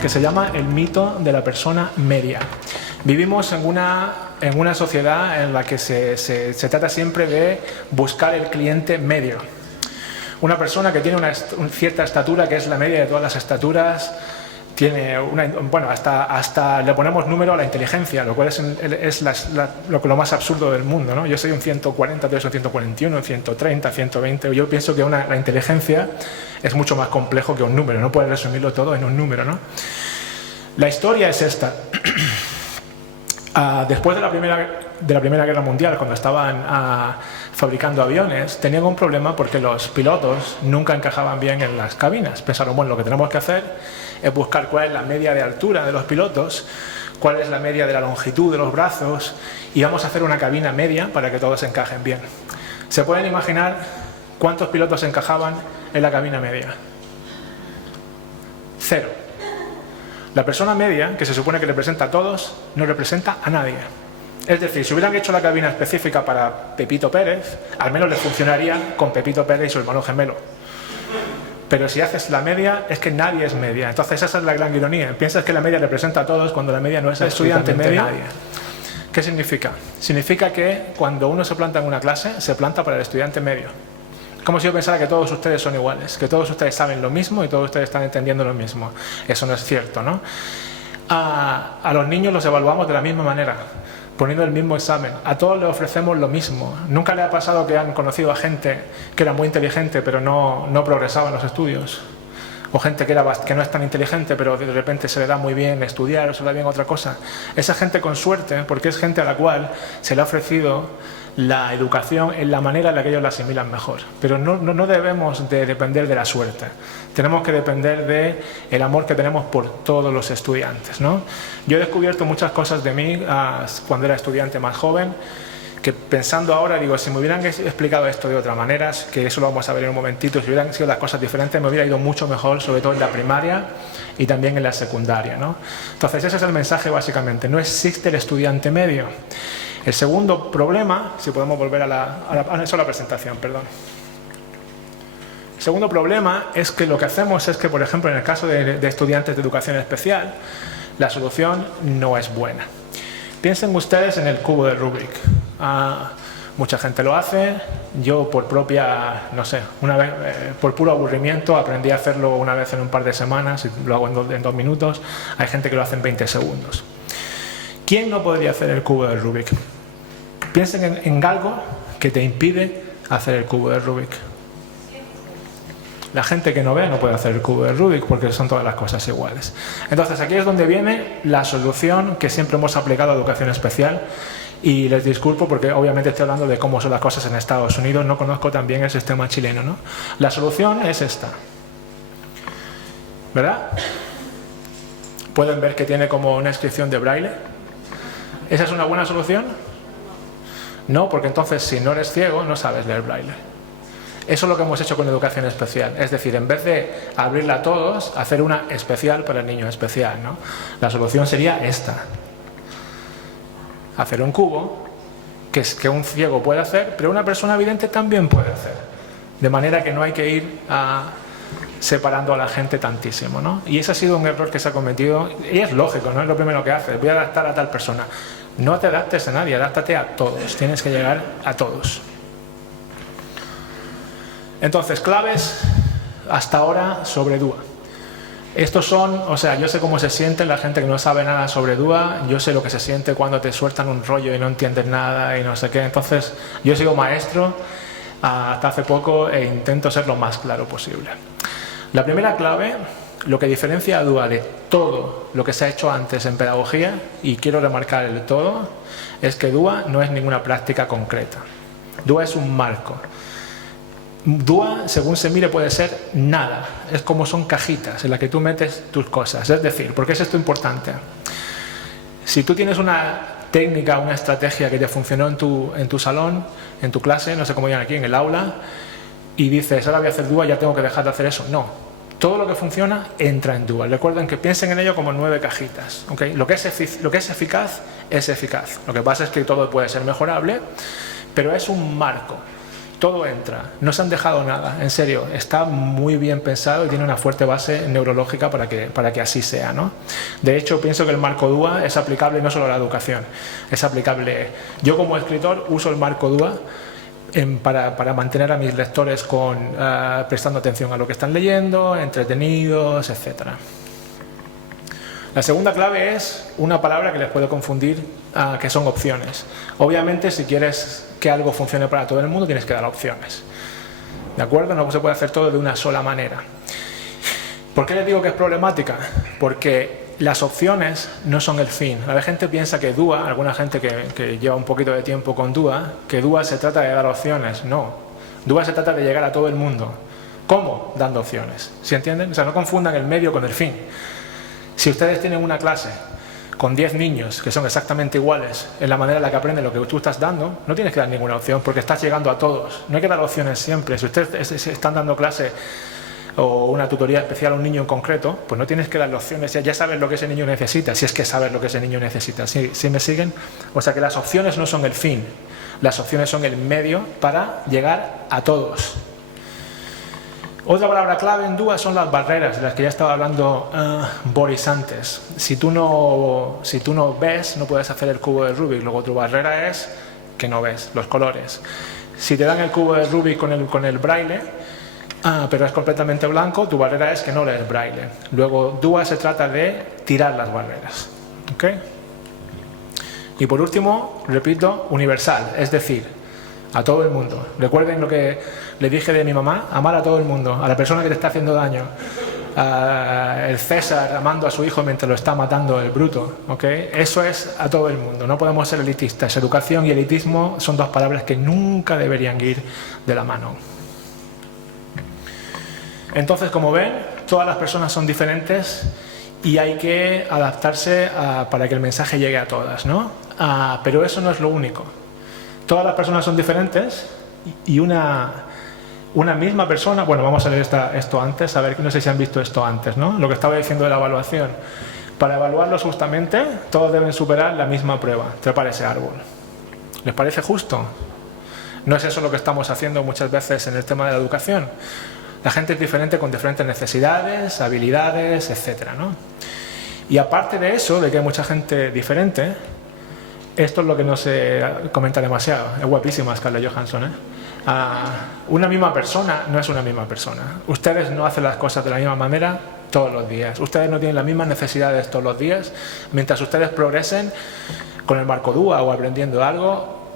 Que se llama el mito de la persona media. Vivimos en una sociedad en la que se trata siempre de buscar el cliente medio. Una persona que tiene una cierta estatura, que es la media de todas las estaturas, tiene bueno, hasta le ponemos número a la inteligencia, lo cual es lo más absurdo del mundo, ¿no? Yo soy un 140, tú eres un 141, un 130, 120. Yo pienso que la inteligencia es mucho más complejo que un número, no puedes resumirlo todo en un número, ¿no? La historia es esta. Después de la Primera Guerra Mundial, cuando estaban fabricando aviones, tenían un problema porque los pilotos nunca encajaban bien en las cabinas. Pensaron, bueno, lo que tenemos que hacer es buscar cuál es la media de altura de los pilotos, cuál es la media de la longitud de los brazos, y vamos a hacer una cabina media para que todos encajen bien. ¿Se pueden imaginar cuántos pilotos encajaban en la cabina media? 0. La persona media, que se supone que representa a todos, no representa a nadie. Es decir, si hubieran hecho la cabina específica para Pepito Pérez, al menos le funcionaría con Pepito Pérez y su hermano gemelo. Pero si haces la media, es que nadie es media. Entonces esa es la gran ironía. Piensas que la media representa a todos cuando la media no es estudiante medio. Nadie. ¿Qué significa? Significa que cuando uno se planta en una clase, se planta para el estudiante medio. Como si yo pensara que todos ustedes son iguales, que todos ustedes saben lo mismo y todos ustedes están entendiendo lo mismo. Eso no es cierto, ¿no? A los niños los evaluamos de la misma manera, poniendo el mismo examen. A todos les ofrecemos lo mismo. ¿Nunca le ha pasado que han conocido a gente que era muy inteligente pero no progresaba en los estudios? O gente que no es tan inteligente pero de repente se le da muy bien estudiar o se le da bien otra cosa. Esa gente con suerte, porque es gente a la cual se le ha ofrecido la educación en la manera en la que ellos la asimilan mejor. Pero no debemos de depender de la suerte. Tenemos que depender del amor que tenemos por todos los estudiantes, ¿no? Yo he descubierto muchas cosas de mí cuando era estudiante más joven, que pensando ahora, digo, si me hubieran explicado esto de otra manera, que eso lo vamos a ver en un momentito, si hubieran sido las cosas diferentes, me hubiera ido mucho mejor, sobre todo en la primaria y también en la secundaria, ¿no? Entonces ese es el mensaje básicamente, no existe el estudiante medio. El segundo problema, si podemos volver a la presentación, perdón. El segundo problema es que lo que hacemos es que, por ejemplo, en el caso de estudiantes de educación especial, la solución no es buena. Piensen ustedes en el cubo de Rubik. Mucha gente lo hace. Yo por propia, no sé, por puro aburrimiento aprendí a hacerlo una vez en un par de semanas y lo hago en 2 minutos. Hay gente que lo hace en 20 segundos. ¿Quién no podría hacer el cubo de Rubik? Piensen en algo que te impide hacer el cubo de Rubik. La gente que no ve no puede hacer el cubo de Rubik porque son todas las cosas iguales. Entonces aquí es donde viene la solución que siempre hemos aplicado a educación especial. Y les disculpo porque obviamente estoy hablando de cómo son las cosas en Estados Unidos, no conozco tan bien el sistema chileno, ¿no? La solución es esta. ¿Verdad? ¿Pueden ver que tiene como una inscripción de braille? ¿Esa es una buena solución? No, porque entonces si no eres ciego no sabes leer braille. Eso es lo que hemos hecho con educación especial. Es decir, en vez de abrirla a todos, hacer una especial para el niño especial, ¿no? La solución sería esta. Hacer un cubo que un ciego puede hacer, pero una persona vidente también puede hacer. De manera que no hay que ir separando a la gente tantísimo, ¿no? Y ese ha sido un error que se ha cometido, y es lógico, no es lo primero que haces. Voy a adaptar a tal persona. No te adaptes a nadie, adáptate a todos. Tienes que llegar a todos. Entonces, claves hasta ahora sobre DUA. Estos son, o sea, yo sé cómo se siente la gente que no sabe nada sobre DUA, yo sé lo que se siente cuando te sueltan un rollo y no entiendes nada y no sé qué. Entonces, yo he sido maestro hasta hace poco e intento ser lo más claro posible. La primera clave, lo que diferencia a DUA de todo lo que se ha hecho antes en pedagogía, y quiero remarcar el todo, es que DUA no es ninguna práctica concreta. DUA es un marco. DUA, según se mire, puede ser nada. Es como son cajitas en las que tú metes tus cosas. Es decir, ¿por qué es esto importante? Si tú tienes una técnica, una estrategia que te funcionó en tu salón, en tu clase, no sé cómo llaman aquí, en el aula, y dices, ahora voy a hacer DUA, ya tengo que dejar de hacer eso. No. Todo lo que funciona entra en DUA. Recuerden que piensen en ello como 9 cajitas. ¿Okay? Lo que es eficaz es eficaz. Lo que pasa es que todo puede ser mejorable, pero es un marco. todo entra, no se han dejado nada, en serio, está muy bien pensado y tiene una fuerte base neurológica para que así sea, ¿no? De hecho, pienso que el marco DUA es aplicable no solo a la educación, es aplicable. Yo como escritor uso el marco DUA para mantener a mis lectores prestando atención a lo que están leyendo, entretenidos, etc. La segunda clave es una palabra que les puede confundir, que son opciones. Obviamente, si quieres que algo funcione para todo el mundo, tienes que dar opciones. ¿De acuerdo? No se puede hacer todo de una sola manera. ¿Por qué les digo que es problemática? Porque las opciones no son el fin. La gente piensa que DUA, alguna gente que lleva un poquito de tiempo con DUA, que DUA se trata de dar opciones. No. DUA se trata de llegar a todo el mundo. ¿Cómo? Dando opciones. ¿Sí entienden? O sea, no confundan el medio con el fin. Si ustedes tienen una clase con 10 niños que son exactamente iguales en la manera en la que aprenden lo que tú estás dando, no tienes que dar ninguna opción porque estás llegando a todos. No hay que dar opciones siempre. Si ustedes están dando clase o una tutoría especial a un niño en concreto, pues no tienes que darle opciones, ya sabes lo que ese niño necesita, si es que sabes lo que ese niño necesita. ¿Sí me siguen? O sea que las opciones no son el fin, las opciones son el medio para llegar a todos. Otra palabra clave en DUA son las barreras, de las que ya estaba hablando Boris antes. Si tú no ves, no puedes hacer el cubo de Rubik. Luego tu barrera es que no ves, los colores. Si te dan el cubo de Rubik con el braille, pero es completamente blanco, tu barrera es que no lees braille. Luego DUA se trata de tirar las barreras. ¿Ok? Y por último, repito, universal, es decir, a todo el mundo. Recuerden lo que le dije de mi mamá, amar a todo el mundo, a la persona que te está haciendo daño. El César amando a su hijo mientras lo está matando el bruto, ¿ok? Eso es a todo el mundo, no podemos ser elitistas. Educación y elitismo son dos palabras que nunca deberían ir de la mano. Entonces, como ven, todas las personas son diferentes y hay que adaptarse para que el mensaje llegue a todas, ¿no? Pero eso no es lo único. Todas las personas son diferentes y una misma persona, bueno, vamos a leer esto antes, a ver, no sé si han visto esto antes, ¿no? Lo que estaba diciendo de la evaluación. Para evaluarlos justamente, todos deben superar la misma prueba, trepar ese árbol. ¿Les parece justo? No es eso lo que estamos haciendo muchas veces en el tema de la educación. La gente es diferente con diferentes necesidades, habilidades, etcétera, ¿no? Y aparte de eso, de que hay mucha gente diferente, esto es lo que no se comenta demasiado. Es guapísima Scarlett Johansson, ¿eh? Una misma persona no es una misma persona. Ustedes no hacen las cosas de la misma manera todos los días. Ustedes no tienen las mismas necesidades todos los días. Mientras ustedes progresen con el marco DUA o aprendiendo algo,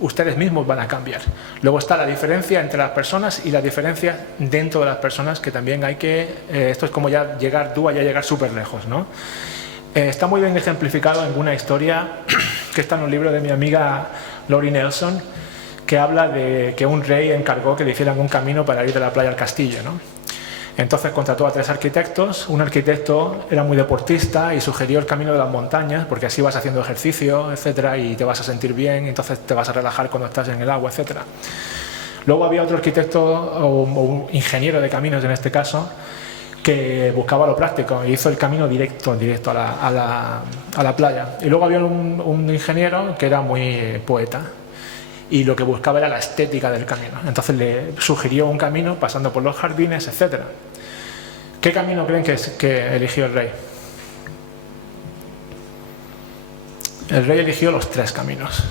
ustedes mismos van a cambiar. Luego está la diferencia entre las personas y la diferencia dentro de las personas, que también hay que... esto es como ya llegar DUA, ya llegar súper lejos, ¿no? Está muy bien ejemplificado en una historia que está en un libro de mi amiga Lori Nelson, que habla de que un rey encargó que le hicieran un camino para ir de la playa al castillo, ¿no? Entonces contrató a 3 arquitectos. Un arquitecto era muy deportista y sugirió el camino de las montañas, porque así vas haciendo ejercicio, etcétera, y te vas a sentir bien, entonces te vas a relajar cuando estás en el agua, etcétera. Luego había otro arquitecto o un ingeniero de caminos, en este caso, que buscaba lo práctico y hizo el camino directo a la playa. Y luego había un ingeniero que era muy poeta y lo que buscaba era la estética del camino. Entonces le sugirió un camino pasando por los jardines, etc. ¿Qué camino creen que eligió el rey? El rey eligió los 3 caminos.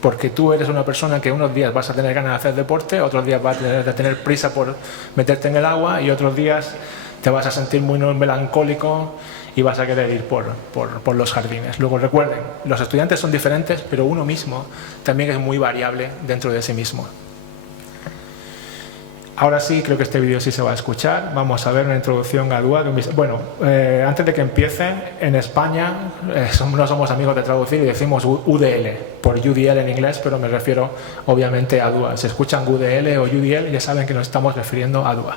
Porque tú eres una persona que unos días vas a tener ganas de hacer deporte, otros días vas a tener prisa por meterte en el agua y otros días te vas a sentir muy melancólico y vas a querer ir por los jardines. Luego recuerden, los estudiantes son diferentes, pero uno mismo también es muy variable dentro de sí mismo. Ahora sí, creo que este vídeo sí se va a escuchar. Vamos a ver una introducción a DUA. Bueno, antes de que empiece, en España no somos amigos de traducir y decimos UDL, por UDL en inglés, pero me refiero obviamente a DUA. Si escuchan UDL o UDL, ya saben que nos estamos refiriendo a DUA.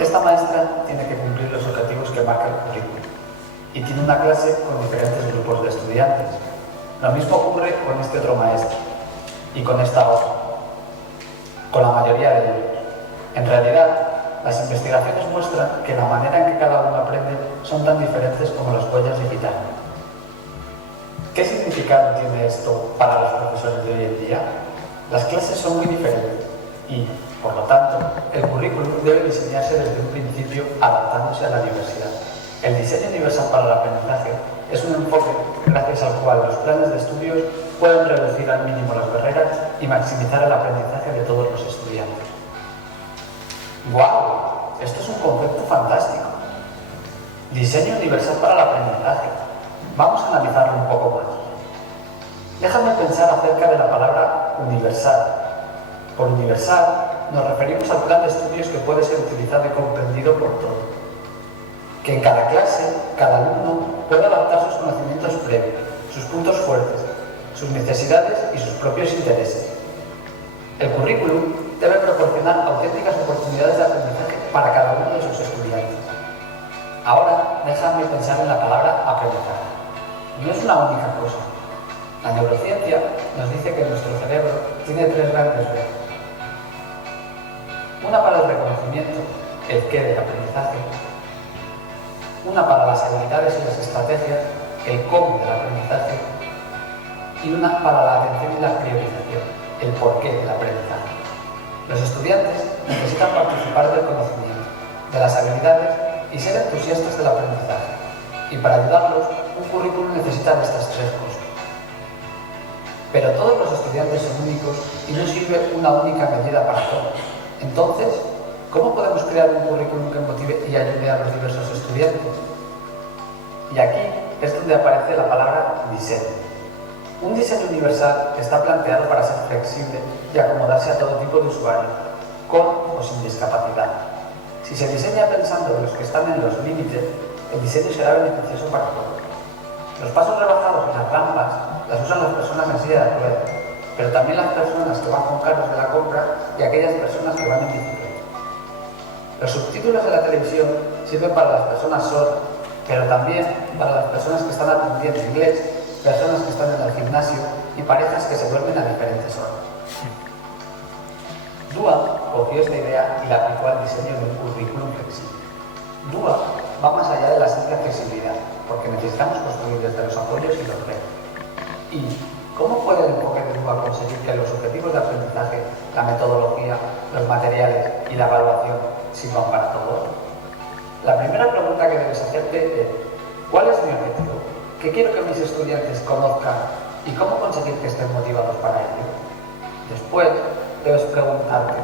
Esta maestra tiene que cumplir los objetivos que marca el currículum y tiene una clase con diferentes grupos de estudiantes. Lo mismo ocurre con este otro maestro y con esta otra, con la mayoría de ellos. En realidad, las investigaciones muestran que la manera en que cada uno aprende son tan diferentes como las huellas digitales. ¿Qué significado tiene esto para los profesores de hoy en día? Las clases son muy diferentes y, por lo tanto, el currículum debe diseñarse desde un principio adaptándose a la diversidad. El diseño universal para el aprendizaje es un enfoque gracias al cual los planes de estudios pueden reducir al mínimo las barreras y maximizar el aprendizaje de todos los estudiantes. ¡Guau! Esto es un concepto fantástico. Diseño universal para el aprendizaje. Vamos a analizarlo un poco más. Déjame pensar acerca de la palabra universal. Por universal nos referimos al plan de estudios que puede ser utilizado y comprendido por todos. Que en cada clase, cada alumno pueda adaptar sus conocimientos previos, sus puntos fuertes, sus necesidades y sus propios intereses. El currículum debe proporcionar auténticas oportunidades de aprendizaje para cada uno de sus estudiantes. Ahora, déjame pensar en la palabra aprendizaje. No es una única cosa. La neurociencia nos dice que nuestro cerebro tiene tres grandes redes. Una para el reconocimiento, el qué del aprendizaje. Una para las habilidades y las estrategias, el cómo del aprendizaje. Y una para la atención y la priorización, el porqué del aprendizaje. Los estudiantes necesitan participar del conocimiento, de las habilidades y ser entusiastas del aprendizaje. Y para ayudarlos, un currículum necesita de estas tres cosas. Pero todos los estudiantes son únicos y no sirve una única medida para todos. Entonces, ¿cómo podemos crear un currículum que motive y ayude a los diversos estudiantes? Y aquí es donde aparece la palabra diseño. Un diseño universal está planteado para ser flexible y acomodarse a todo tipo de usuarios, con o sin discapacidad. Si se diseña pensando en los que están en los límites, el diseño será beneficioso para todos. Los pasos rebajados y las rampas las usan las personas en silla de ruedas, pero también las personas que van con carros de la compra y aquellas personas que van en bicicleta. Los subtítulos de la televisión sirven para las personas sordas, pero también para las personas que están aprendiendo inglés, personas que están en el gimnasio y parejas que se duermen a diferentes horas. DUA cogió esta idea y la aplicó al diseño de un currículum flexible. DUA va más allá de la simple flexibilidad, porque necesitamos construir desde los apoyos y los retos. ¿Y cómo puede el enfoque de DUA conseguir que los objetivos de aprendizaje, la metodología, los materiales y la evaluación sirvan para todos? La primera pregunta que debes hacerte es: ¿cuál es mi objetivo? ¿Qué quiero que mis estudiantes conozcan y cómo conseguir que estén motivados para ello? Después, debes preguntarte: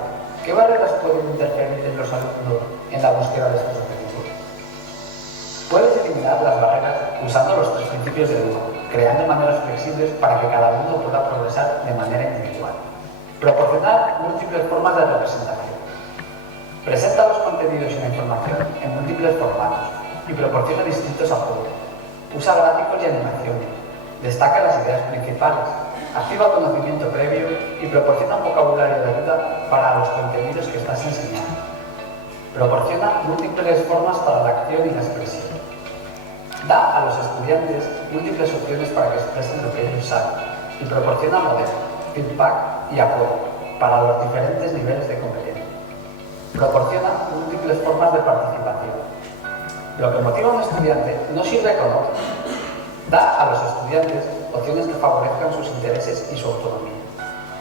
¿qué barreras pueden interferir en los alumnos en la búsqueda de estos objetivos? Puedes eliminar las barreras usando los tres principios de DUA, creando maneras flexibles para que cada alumno pueda progresar de manera individual. Proporcionar múltiples formas de representación. Presenta los contenidos y la información en múltiples formatos y proporciona distintos apoyos. Usa gráficos y animaciones. Destaca las ideas principales. Activa conocimiento previo y proporciona un vocabulario de ayuda para los contenidos que estás enseñando. Proporciona múltiples formas para la acción y la expresión. Da a los estudiantes múltiples opciones para que expresen lo que ellos saben y proporciona modelos, feedback y apoyo para los diferentes niveles de competencia. Proporciona múltiples formas de participación. Lo que motiva a un estudiante no sirve con otro. Da a los estudiantes opciones que favorezcan sus intereses y su autonomía.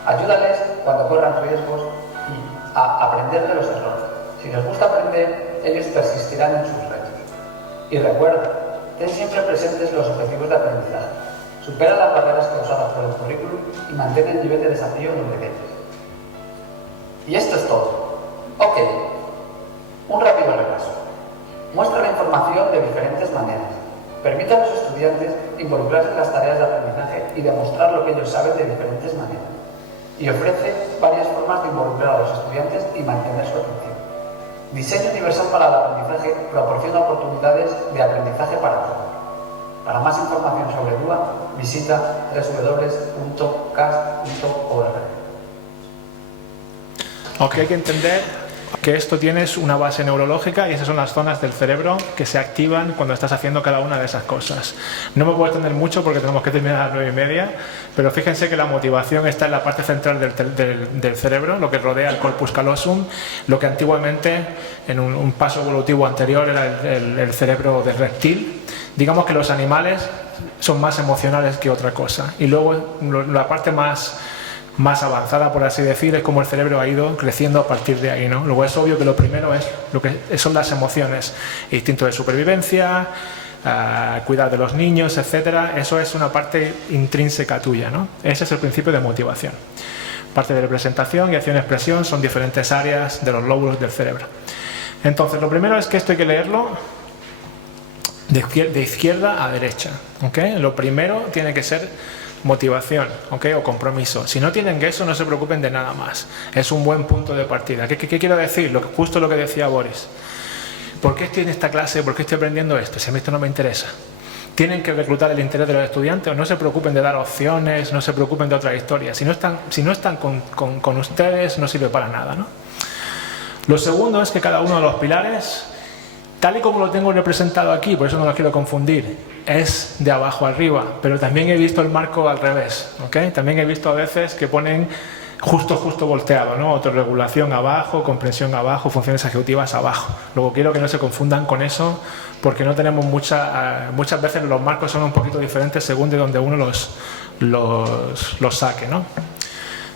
Ayúdales cuando corran riesgos y a aprender de los errores. Si les gusta aprender, ellos persistirán en sus retos. Y recuerda, ten siempre presentes los objetivos de aprendizaje. Supera las barreras causadas por el currículum y mantén el nivel de desafío donde debes. Y esto es todo. Ok, un rápido repaso. Muestra la información de diferentes maneras. Permite a los estudiantes involucrarse en las tareas de aprendizaje y demostrar lo que ellos saben de diferentes maneras. Y ofrece varias formas de involucrar a los estudiantes y mantener su atención. Diseño universal para el aprendizaje proporciona oportunidades de aprendizaje para todos. Para más información sobre DUA, visita www.cas.org. Aunque hay que entender que esto tiene una base neurológica y esas son las zonas del cerebro que se activan cuando estás haciendo cada una de esas cosas. No me puedo extender mucho porque tenemos que terminar a las 9:30, pero fíjense que la motivación está en la parte central del cerebro, lo que rodea el corpus callosum, lo que antiguamente, en un paso evolutivo anterior, era el cerebro del reptil. Digamos que los animales son más emocionales que otra cosa. Y luego la parte más avanzada, por así decir, es como el cerebro ha ido creciendo a partir de ahí, ¿no? Luego es obvio que lo primero es lo que son las emociones, instinto de supervivencia, cuidar de los niños, etcétera. Eso es una parte intrínseca tuya, ¿no? Ese es el principio de motivación. Parte de representación y acción-expresión son diferentes áreas de los lóbulos del cerebro. Entonces, lo primero es que esto hay que leerlo de izquierda a derecha, ¿ok? Lo primero tiene que ser motivación, ¿ok? O compromiso. Si no tienen eso, no se preocupen de nada más. Es un buen punto de partida. ¿Qué quiero decir? Justo lo que decía Boris. ¿Por qué estoy en esta clase? ¿Por qué estoy aprendiendo esto? Si a mí esto no me interesa. Tienen que reclutar el interés de los estudiantes. No se preocupen de dar opciones, no se preocupen de otras historias. Si no están con ustedes, no sirve para nada, ¿no? Lo segundo es que cada uno de los pilares, tal y como lo tengo representado aquí, por eso no los quiero confundir, es de abajo arriba, pero también he visto el marco al revés, ¿ok? También he visto a veces que ponen justo volteado, ¿no? Autorregulación abajo, comprensión abajo, funciones ejecutivas abajo. Luego quiero que no se confundan con eso, porque no tenemos muchas veces los marcos son un poquito diferentes según de donde uno los saque, ¿no?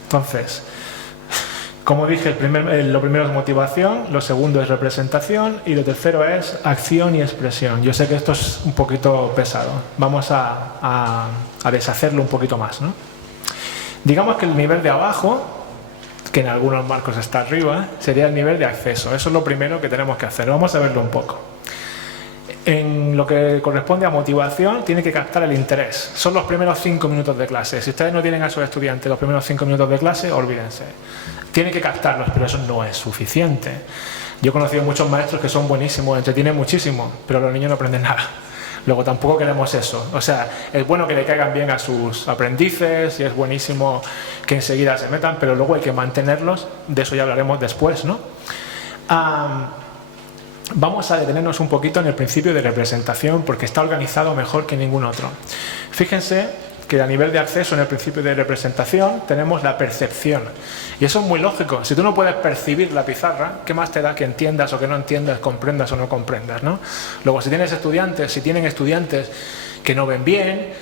Entonces, como dije, lo primero es motivación, lo segundo es representación y lo tercero es acción y expresión. Yo sé que esto es un poquito pesado. Vamos a deshacerlo un poquito más, ¿no? Digamos que el nivel de abajo, que en algunos marcos está arriba, sería el nivel de acceso. Eso es lo primero que tenemos que hacer. Vamos a verlo un poco. En lo que corresponde a motivación, tiene que captar el interés. Son los primeros 5 minutos de clase. Si ustedes no tienen a sus estudiantes los primeros 5 minutos de clase, olvídense. Tiene que captarlos, pero eso no es suficiente. Yo he conocido muchos maestros que son buenísimos, entretienen muchísimo, pero los niños no aprenden nada. Luego tampoco queremos eso. O sea, es bueno que le caigan bien a sus aprendices y es buenísimo que enseguida se metan, pero luego hay que mantenerlos. De eso ya hablaremos después, ¿no? Vamos a detenernos un poquito en el principio de representación porque está organizado mejor que ningún otro. Fíjense que a nivel de acceso en el principio de representación tenemos la percepción. Y eso es muy lógico. Si tú no puedes percibir la pizarra, ¿qué más te da que entiendas o que no entiendas, comprendas o no comprendas, ¿no? Luego, si tienen estudiantes que no ven bien,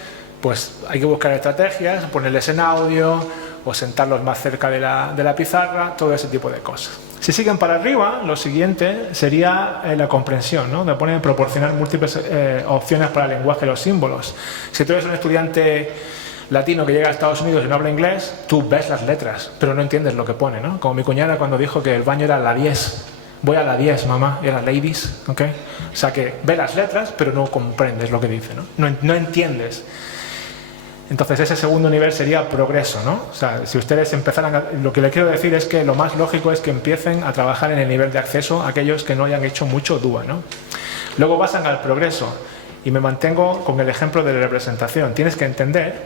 pues hay que buscar estrategias, ponerles en audio o sentarlos más cerca de la pizarra, todo ese tipo de cosas. Si siguen para arriba, lo siguiente sería la comprensión, ¿no? Donde proporcionar múltiples opciones para el lenguaje y los símbolos. Si tú eres un estudiante latino que llega a Estados Unidos y no habla inglés, tú ves las letras, pero no entiendes lo que pone, ¿no? Como mi cuñada cuando dijo que el baño era la 10. Voy a la 10, mamá, era ladies, ¿ok? O sea que ve las letras, pero no comprendes lo que dice, ¿no? No entiendes. Entonces ese segundo nivel sería progreso, ¿no? O sea, si ustedes empezaran lo que les quiero decir es que lo más lógico es que empiecen a trabajar en el nivel de acceso aquellos que no hayan hecho mucho DUA, ¿no? Luego pasan al progreso y me mantengo con el ejemplo de la representación. Tienes que entender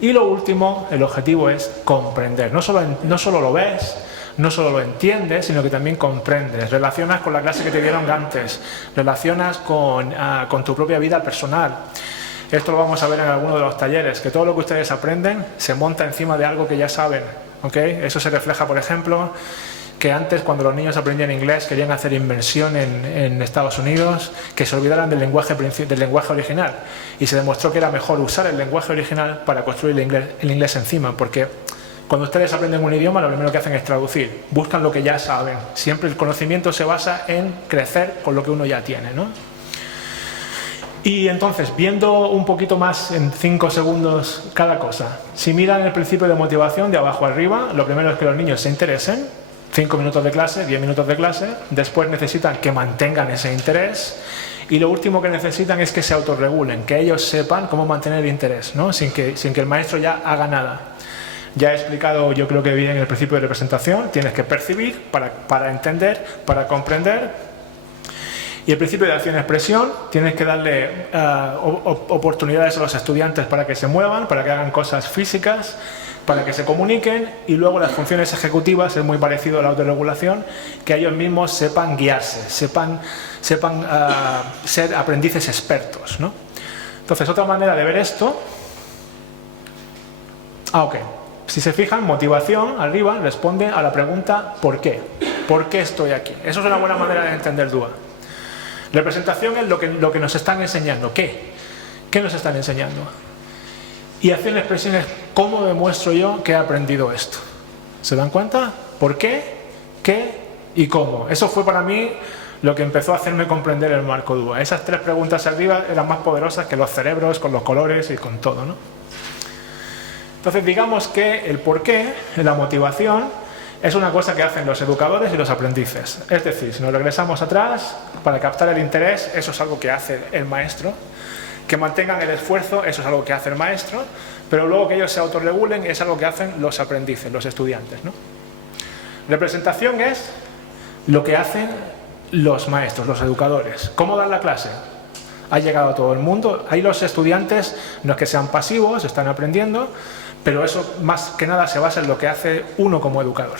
y lo último, el objetivo es comprender. No solo lo ves, no solo lo entiendes, sino que también comprendes. Relacionas con la clase que te dieron antes, relacionas con tu propia vida personal. Esto lo vamos a ver en alguno de los talleres, que todo lo que ustedes aprenden se monta encima de algo que ya saben, ¿ok? Eso se refleja, por ejemplo, que antes cuando los niños aprendían inglés querían hacer inmersión en Estados Unidos, que se olvidaran del lenguaje original y se demostró que era mejor usar el lenguaje original para construir el inglés encima, porque cuando ustedes aprenden un idioma lo primero que hacen es traducir, buscan lo que ya saben. Siempre el conocimiento se basa en crecer con lo que uno ya tiene, ¿no? Y entonces, viendo un poquito más en 5 segundos cada cosa, si miran el principio de motivación de abajo arriba, lo primero es que los niños se interesen, 5 minutos de clase, 10 minutos de clase, después necesitan que mantengan ese interés y lo último que necesitan es que se autorregulen, que ellos sepan cómo mantener el interés, ¿no? sin que el maestro ya haga nada. Ya he explicado, yo creo que bien, el principio de representación, tienes que percibir para entender, para comprender. Y el principio de acción-expresión, tienes que darle oportunidades a los estudiantes para que se muevan, para que hagan cosas físicas, para que se comuniquen, y luego las funciones ejecutivas es muy parecido a la autorregulación, que ellos mismos sepan guiarse, sepan ser aprendices expertos, ¿no? Entonces, otra manera de ver esto... ok. Si se fijan, motivación, arriba, responde a la pregunta ¿por qué? ¿Por qué estoy aquí? Eso es una buena manera de entender DUA. Representación es lo que nos están enseñando. ¿Qué? ¿Qué nos están enseñando? Y acción de expresión es ¿cómo demuestro yo que he aprendido esto? ¿Se dan cuenta? ¿Por qué? ¿Qué? ¿Y cómo? Eso fue para mí lo que empezó a hacerme comprender el marco DUA. Esas tres preguntas arriba eran más poderosas que los cerebros, con los colores y con todo, ¿no? Entonces, digamos que el por qué, la motivación, es una cosa que hacen los educadores y los aprendices. Es decir, si nos regresamos atrás, para captar el interés, eso es algo que hace el maestro. Que mantengan el esfuerzo, eso es algo que hace el maestro, pero luego que ellos se autorregulen es algo que hacen los aprendices, los estudiantes, ¿no? Representación es lo que hacen los maestros, los educadores. ¿Cómo dan la clase? Ha llegado a todo el mundo. Ahí los estudiantes no es que sean pasivos, están aprendiendo, pero eso más que nada se basa en lo que hace uno como educador.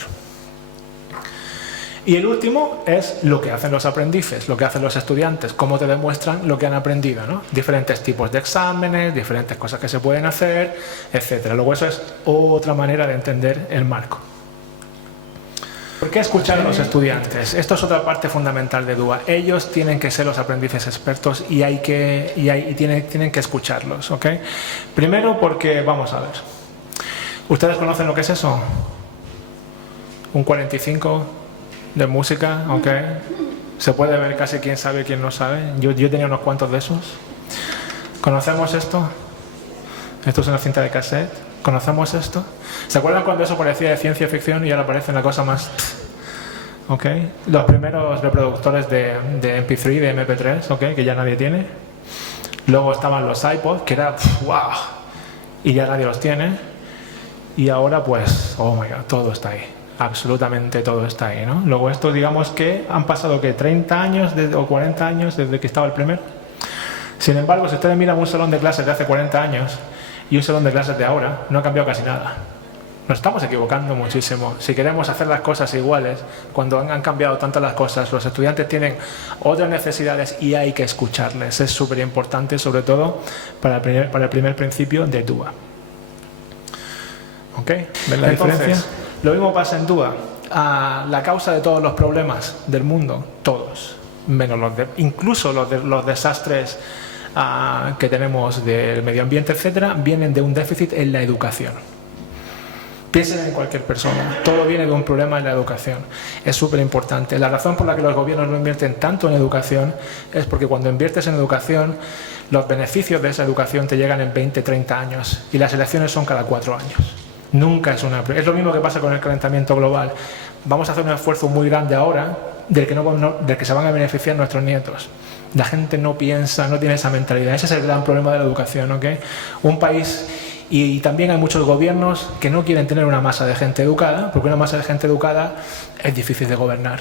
Y el último es lo que hacen los aprendices, lo que hacen los estudiantes, cómo te demuestran lo que han aprendido, ¿no? Diferentes tipos de exámenes, diferentes cosas que se pueden hacer, etc. Luego eso es otra manera de entender el marco. ¿Por qué escuchar a los estudiantes? Esto es otra parte fundamental de DUA. Ellos tienen que ser los aprendices expertos y tienen que escucharlos, ¿ok? Primero porque, vamos a ver, ¿ustedes conocen lo que es eso? Un 45 de música, ¿ok? Se puede ver casi quién sabe y quién no sabe. Yo tenía unos cuantos de esos. ¿Conocemos esto? Esto es una cinta de cassette. ¿Conocemos esto? ¿Se acuerdan cuando eso parecía de ciencia ficción y ahora parece una cosa más... ¿ok? Los primeros reproductores de MP3, de MP3, ¿ok? Que ya nadie tiene. Luego estaban los iPods, que era... ¡wow! Y ya nadie los tiene. Y ahora pues... oh my God, todo está ahí. Absolutamente todo está ahí, ¿no? Luego estos, digamos que han pasado, ¿qué? 30 años o 40 años desde que estaba el primero. Sin embargo, si ustedes miran un salón de clases de hace 40 años y un salón de clases de ahora, no ha cambiado casi nada. Nos estamos equivocando muchísimo. Si queremos hacer las cosas iguales, cuando han cambiado tanto las cosas, los estudiantes tienen otras necesidades y hay que escucharles. Es súper importante, sobre todo para el primer principio de DUA. ¿Ok? ¿Ven la diferencia? Lo mismo pasa en DUA. La causa de todos los problemas del mundo, todos, menos incluso los desastres que tenemos del medio ambiente, etcétera, vienen de un déficit en la educación. Piensen en cualquier persona, todo viene de un problema en la educación. Es súper importante. La razón por la que los gobiernos no invierten tanto en educación es porque cuando inviertes en educación, los beneficios de esa educación te llegan en 20, 30 años y las elecciones son cada 4 años. Nunca es una... Es lo mismo que pasa con el calentamiento global. Vamos a hacer un esfuerzo muy grande ahora del que se van a beneficiar nuestros nietos. La gente no piensa, no tiene esa mentalidad. Ese es el gran problema de la educación, ¿ok? Un país... Y también hay muchos gobiernos que no quieren tener una masa de gente educada, porque una masa de gente educada es difícil de gobernar,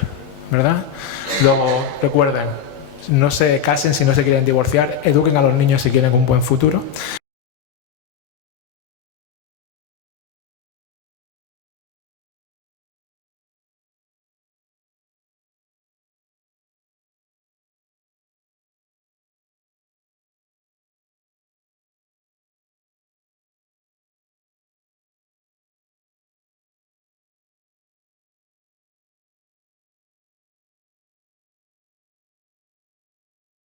¿verdad? Luego, recuerden, no se casen si no se quieren divorciar, eduquen a los niños si quieren un buen futuro.